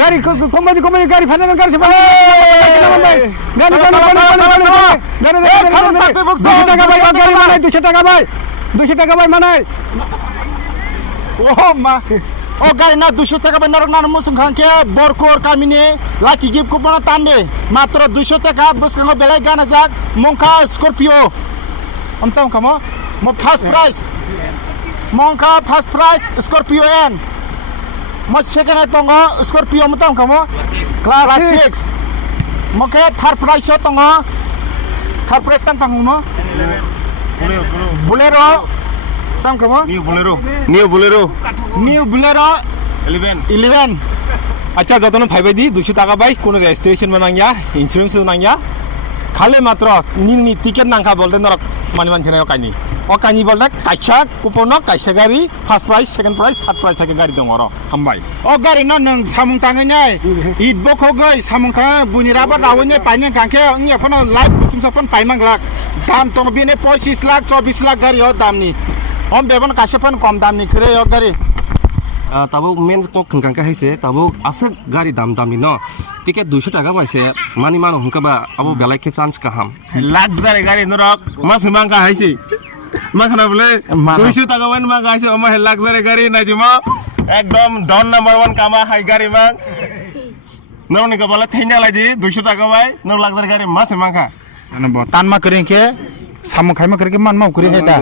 गाड़ी कमाई गाड़ी फाइनल गाड़ी से गाड़ी 200 টাকা ভাই মানাই ও মা ও গাড়ি না 200 টাকা ভাই নরক নানো মুসুং খানকে বরকর কামিনে লাকি গিফট কুপন টানদে মাত্র 200 টাকা বসকাঙ্গ বেলাই গানা যাক মংকা স্করপিও আমতাম কামো মো ফার্স্ট প্রাইস মংকা ফার্স্ট প্রাইস স্করপিও এন মো সেকেন্ড তঙ্গ স্করপিও আমতাম কামো ক্লাস 6 মকে থার্ড প্রাইস তঙ্গ থার্ড প্রাইস তাম তাঙ্গমো Bolero tam kamu New Bolero 11 আচ্ছা যতন ভাইবাই দি 200 টাকা বাই কোন রেজিস্ট্রেশন বানাঙ্গা ইন্স্যুরেন্স বানাঙ্গা খালে মাত্র নিনি টিকেট নাঙ্কা বলতে নরক মানি মানছেনা কানি ও কানি বলতে কাইছা কুপন কাইছা গাড়ি first price second prize third price থাকে গাড়ি দङ र হামবাই o gari no nang samung tangai nai it boko gai samung ta bunira ba rawanya paine kangke ngi apano live kusung sapon paimang lak dam tong bine 25 lakh 24 lakh gari o dam ni om bebon kasepon kom dam ni kre o gari তাবো মেন কক খংকাঙ্কা হাইছে তাবো আছে গাড়ি দাম দামি ন টিকেট 200 টাকা পাইছে মানি মানো হুঙ্কাবা আবো বেলাইকে চান্স কাহাম লাক্সারি গাড়ি নরক মাস মাঙ্কা হাইছি মাখানা বলে 200 টাকা বাই মাঙ্কা হাইছে ওমা লাক্সারি গাড়ি নাই দিমা একদম ডন নাম্বার 1 কামা হাই গাড়ি মাং নরনি কা বলে থেঙ্গা লাইদি 200 টাকা বাই ন লাক্সারি গাড়ি মাস মাঙ্কা ano bo tan ma kring ke samung khai ma kring ke man mau kring he da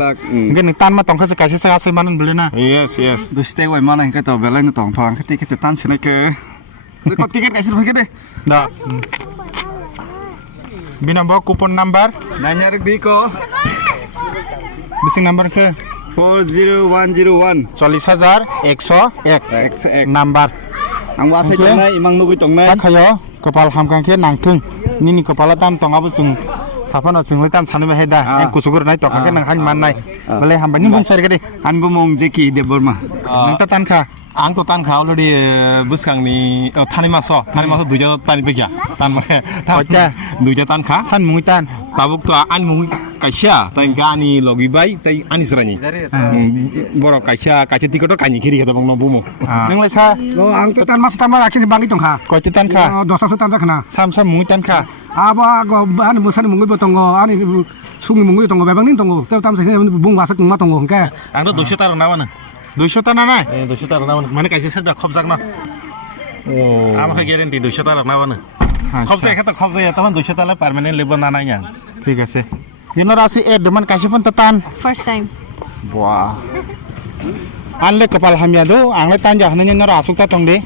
ngen tan ma tong kha se kaise sa se manan bule na yes দুশতে ওই মানে কে তো বেলাই ন তং থং খেতে কে টান ছেনে কে ko tiket kaisir bhage de da binambo kupon number নাইনার the co bising number ke 40101 40101 number ang wasa jangai imang nugui tongnai khayo kapal hamkang ke nangthung nini kapala tam tongabu sung sapana sungli tam sanube heda ek kusugur nai to kake nang han man nai bale hamba ni bung sar gede anbo mong jeki de borma nang ta tan kha ang to tan kha already buskangni thani maso duja tan begya tan ma duja tan kha san mui tan tabuk to an mung kaisha tan gani logi bai tai ani surani boro kaisha kache tiket to kani khiri heda bang bumo nang lai sa lo ang to tan mas tan ma rakhi bangi tongkha ko ti tan kha dosa sa tan jakhna sam sam mui tan kha aba go an musani mungui botongo ani sungi mungui tongo bebangin tongo te tam sa bung wasa kungma tongo ke ang to 200 tar na mana 200 ta na nai 200 tar na mana mane kaise sa khop jak na আমাকে guarantee 200 টাকা না বানা খপ যায় তো খপ যায় তখন 200 টাকা পার্মানেন্ট লেব না নাই না ঠিক আছে dinner asi edman kaise pon tan First time. wah anle kapal hamya do angle tan ja hanan nara asuk ta tongde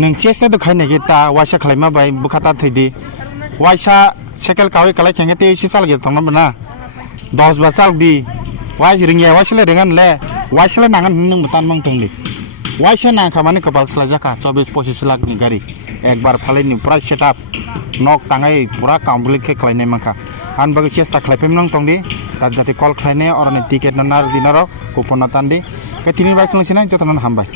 nang chesta do khaina ge ta waisa khlaima bai bukhata thaidi waisa sekel kawi kalai khenge te si sal ge tongna bana 10 ba sal di wais ringya waisle ringan le waisle nangan nang tan mang tongdi waisa na khamani kapal sala jaka 24-25 lakh ni gari একবার ফালাইনি পুরা setup knock টাঙাই পুরা complete কে খাইনাই মাখা আন বাগে চেষ্টা খাইপেম নং তংদি তার জাতি call খাইনে অরনে টিকেট নার দিনার কুপন তান্দি কে তিনি বাইস লছিনা যতন হামবাই